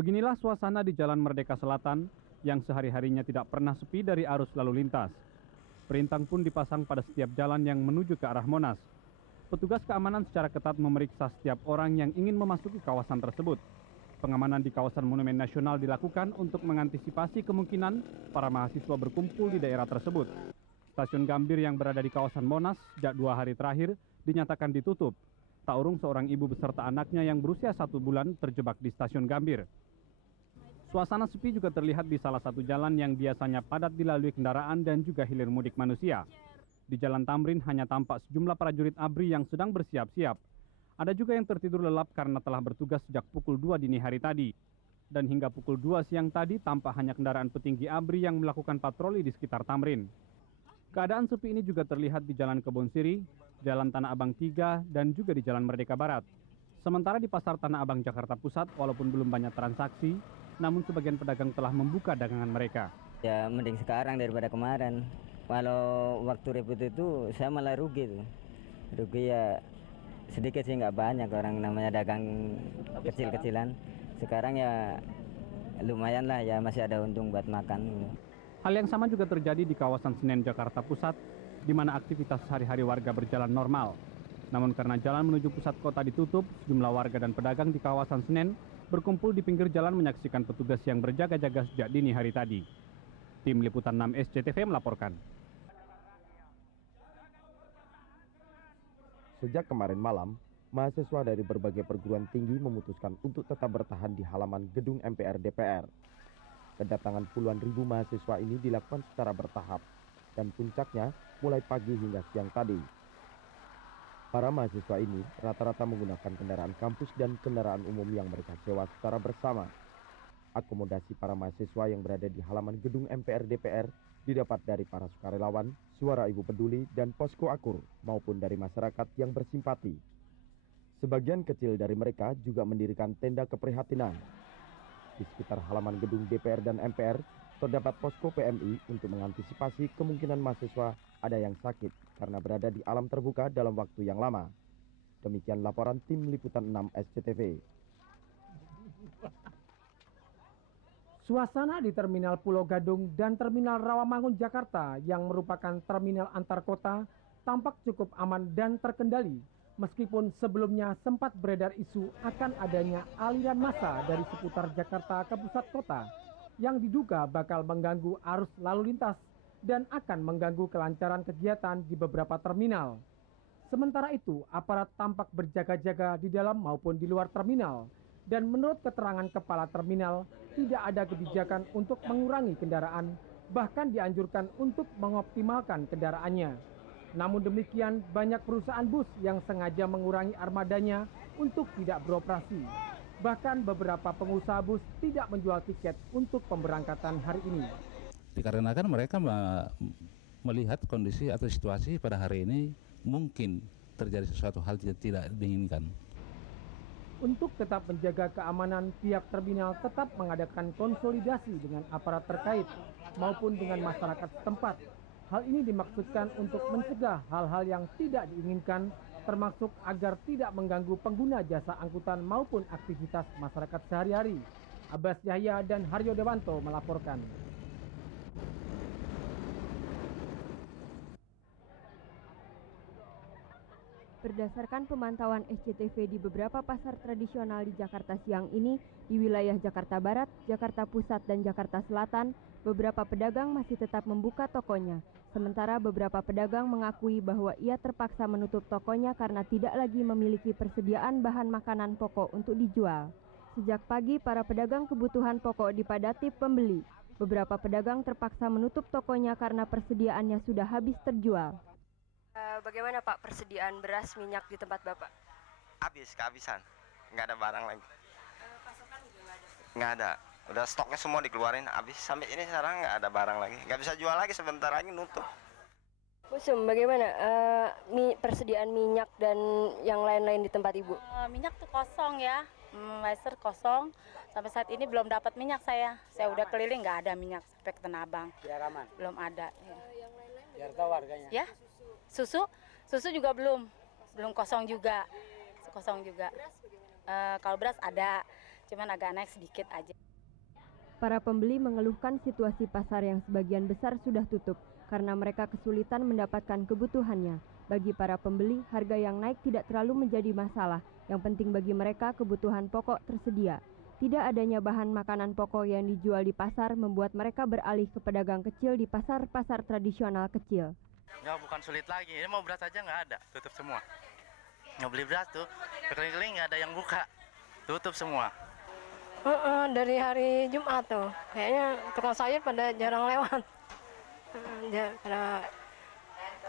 Beginilah suasana di Jalan Merdeka Selatan yang sehari-harinya tidak pernah sepi dari arus lalu lintas. Perintang pun dipasang pada setiap jalan yang menuju ke arah Monas. Petugas keamanan secara ketat memeriksa setiap orang yang ingin memasuki kawasan tersebut. Pengamanan di kawasan Monumen Nasional dilakukan untuk mengantisipasi kemungkinan para mahasiswa berkumpul di daerah tersebut. Stasiun Gambir yang berada di kawasan Monas sejak 2 hari terakhir dinyatakan ditutup. Tak urung seorang ibu beserta anaknya yang berusia 1 bulan terjebak di stasiun Gambir. Suasana sepi juga terlihat di salah satu jalan yang biasanya padat dilalui kendaraan dan juga hilir mudik manusia. Di Jalan Tamrin hanya tampak sejumlah prajurit ABRI yang sedang bersiap-siap. Ada juga yang tertidur lelap karena telah bertugas sejak pukul 2 dini hari tadi. Dan hingga pukul 2 siang tadi tampak hanya kendaraan petinggi ABRI yang melakukan patroli di sekitar Tamrin. Keadaan sepi ini juga terlihat di Jalan Kebon Siri, Jalan Tanah Abang 3, dan juga di Jalan Merdeka Barat. Sementara di Pasar Tanah Abang Jakarta Pusat, walaupun belum banyak transaksi, namun sebagian pedagang telah membuka dagangan mereka. Ya mending sekarang daripada kemarin. Kalau waktu ribut itu saya malah rugi tuh. Rugi ya sedikit sih, nggak banyak, orang namanya dagang kecil-kecilan. Sekarang ya lumayan lah, ya masih ada untung buat makan. Hal yang sama juga terjadi di kawasan Senen Jakarta Pusat, di mana aktivitas sehari-hari warga berjalan normal. Namun karena jalan menuju pusat kota ditutup, sejumlah warga dan pedagang di kawasan Senen berkumpul di pinggir jalan menyaksikan petugas yang berjaga-jaga sejak dini hari tadi. Tim Liputan 6 SCTV melaporkan. Sejak kemarin malam, mahasiswa dari berbagai perguruan tinggi memutuskan untuk tetap bertahan di halaman gedung MPR DPR. Kedatangan puluhan ribu mahasiswa ini dilakukan secara bertahap, dan puncaknya mulai pagi hingga siang tadi. Para mahasiswa ini rata-rata menggunakan kendaraan kampus dan kendaraan umum yang mereka sewa secara bersama. Akomodasi para mahasiswa yang berada di halaman gedung MPR DPR didapat dari para sukarelawan, Suara Ibu Peduli, dan Posko Akur, maupun dari masyarakat yang bersimpati. Sebagian kecil dari mereka juga mendirikan tenda keprihatinan. Di sekitar halaman gedung DPR dan MPR, terdapat posko PMI untuk mengantisipasi kemungkinan mahasiswa ada yang sakit karena berada di alam terbuka dalam waktu yang lama. Demikian laporan tim Liputan 6 SCTV. Suasana di Terminal Pulau Gadung dan Terminal Rawamangun Jakarta yang merupakan terminal antar kota tampak cukup aman dan terkendali, meskipun sebelumnya sempat beredar isu akan adanya aliran massa dari seputar Jakarta ke pusat kota yang diduga bakal mengganggu arus lalu lintas dan akan mengganggu kelancaran kegiatan di beberapa terminal. Sementara itu, aparat tampak berjaga-jaga di dalam maupun di luar terminal. Dan menurut keterangan kepala terminal, tidak ada kebijakan untuk mengurangi kendaraan, bahkan dianjurkan untuk mengoptimalkan kendaraannya. Namun demikian, banyak perusahaan bus yang sengaja mengurangi armadanya untuk tidak beroperasi. Bahkan beberapa pengusaha bus tidak menjual tiket untuk pemberangkatan hari ini. Dikarenakan mereka melihat kondisi atau situasi pada hari ini mungkin terjadi sesuatu hal yang tidak diinginkan. Untuk tetap menjaga keamanan, pihak terminal tetap mengadakan konsolidasi dengan aparat terkait maupun dengan masyarakat setempat. Hal ini dimaksudkan untuk mencegah hal-hal yang tidak diinginkan, termasuk agar tidak mengganggu pengguna jasa angkutan maupun aktivitas masyarakat sehari-hari. Abbas Yahya dan Haryo Dewanto melaporkan. Berdasarkan pemantauan SCTV di beberapa pasar tradisional di Jakarta siang ini, di wilayah Jakarta Barat, Jakarta Pusat, dan Jakarta Selatan, beberapa pedagang masih tetap membuka tokonya. Sementara beberapa pedagang mengakui bahwa ia terpaksa menutup tokonya karena tidak lagi memiliki persediaan bahan makanan pokok untuk dijual. Sejak pagi, para pedagang kebutuhan pokok dipadati pembeli. Beberapa pedagang terpaksa menutup tokonya karena persediaannya sudah habis terjual. Bagaimana Pak persediaan beras, minyak di tempat Bapak? Habis, kehabisan. Nggak ada barang lagi. Pasokan juga nggak ada? Nggak ada. Udah stoknya semua dikeluarin, habis. Sampai ini sekarang nggak ada barang lagi. Nggak bisa jual lagi, sebentar lagi nutup. Busum, bagaimana persediaan minyak dan yang lain-lain di tempat Ibu? Minyak tuh kosong ya, laser kosong. Sampai saat ini belum dapat minyak saya. Saya udah keliling nggak ada minyak sampai ke Tanah Abang. Biar aman. Belum ada. Ya. Biar tahu harganya. Ya, susu juga belum kosong juga. Kalau beras ada. cuman agak naik sedikit aja. Para pembeli mengeluhkan situasi pasar yang sebagian besar sudah tutup karena mereka kesulitan mendapatkan kebutuhannya. Bagi para pembeli, harga yang naik tidak terlalu menjadi masalah. Yang penting bagi mereka kebutuhan pokok tersedia. Tidak adanya bahan makanan pokok yang dijual di pasar membuat mereka beralih ke pedagang kecil di pasar-pasar tradisional kecil. Ya bukan sulit lagi, ini mau beras aja nggak ada, tutup semua. Nggak beli beras tuh, keliling-keliling nggak ada yang buka, tutup semua. Dari hari Jumat tuh, kayaknya tukang sayur pada jarang lewat.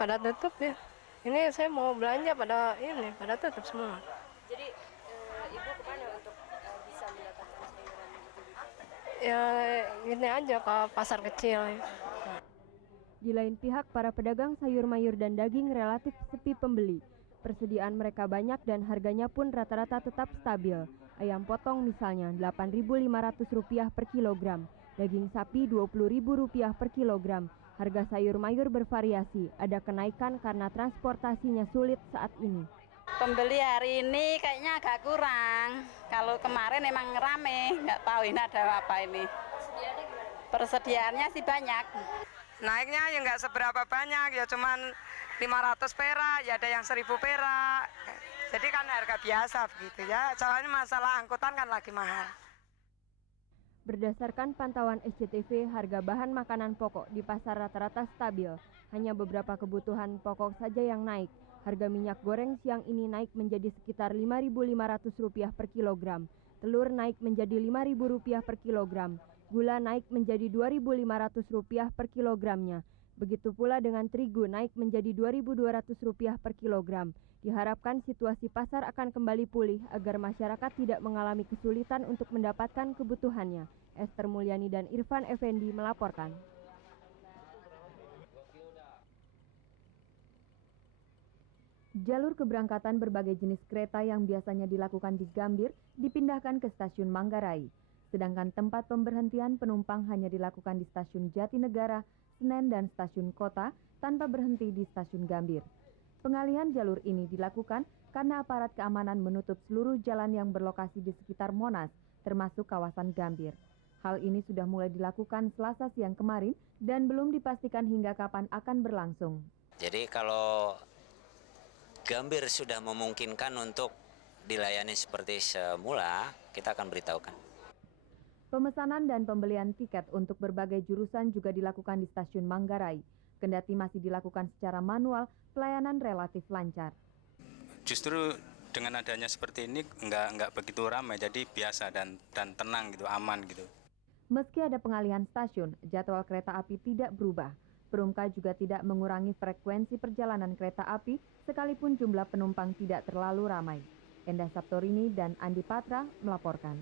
Pada tutup ya. Ini saya mau belanja pada tutup semua. Jadi ibu kemana untuk bisa mendapatkan sayuran gitu? Ya ini aja ke pasar kecil. Di lain pihak, para pedagang sayur mayur dan daging relatif sepi pembeli. Persediaan mereka banyak dan harganya pun rata-rata tetap stabil. Ayam potong misalnya Rp8.500 per kilogram, daging sapi Rp20.000 per kilogram. Harga sayur mayur bervariasi, ada kenaikan karena transportasinya sulit saat ini. Pembeli hari ini kayaknya agak kurang. Kalau kemarin emang rame, nggak tahu ini ada apa ini. Persediaannya sih banyak. Naiknya ya nggak seberapa banyak, ya cuman 500 perak, ya ada yang 1000 perak. Jadi kan harga biasa begitu ya, soalnya masalah angkutan kan lagi mahal. Berdasarkan pantauan SCTV, harga bahan makanan pokok di pasar rata-rata stabil. Hanya beberapa kebutuhan pokok saja yang naik. Harga minyak goreng siang ini naik menjadi sekitar Rp5.500 per kilogram. Telur naik menjadi Rp5.000 per kilogram. Gula naik menjadi Rp2.500 per kilogramnya. Begitu pula dengan terigu naik menjadi Rp2.200 per kilogram. Diharapkan situasi pasar akan kembali pulih agar masyarakat tidak mengalami kesulitan untuk mendapatkan kebutuhannya. Esther Mulyani dan Irfan Effendi melaporkan. Jalur keberangkatan berbagai jenis kereta yang biasanya dilakukan di Gambir dipindahkan ke stasiun Manggarai. Sedangkan tempat pemberhentian penumpang hanya dilakukan di stasiun Jatinegara, Senen, dan stasiun Kota tanpa berhenti di stasiun Gambir. Pengalihan jalur ini dilakukan karena aparat keamanan menutup seluruh jalan yang berlokasi di sekitar Monas, termasuk kawasan Gambir. Hal ini sudah mulai dilakukan Selasa siang kemarin dan belum dipastikan hingga kapan akan berlangsung. Jadi kalau Gambir sudah memungkinkan untuk dilayani seperti semula, kita akan beritahukan. Pemesanan dan pembelian tiket untuk berbagai jurusan juga dilakukan di stasiun Manggarai. Kendati masih dilakukan secara manual, pelayanan relatif lancar. Justru dengan adanya seperti ini nggak begitu ramai, jadi biasa dan tenang gitu, aman gitu. Meski ada pengalihan stasiun, jadwal kereta api tidak berubah. Perumka juga tidak mengurangi frekuensi perjalanan kereta api, sekalipun jumlah penumpang tidak terlalu ramai. Endah Saptorini dan Andi Patra melaporkan.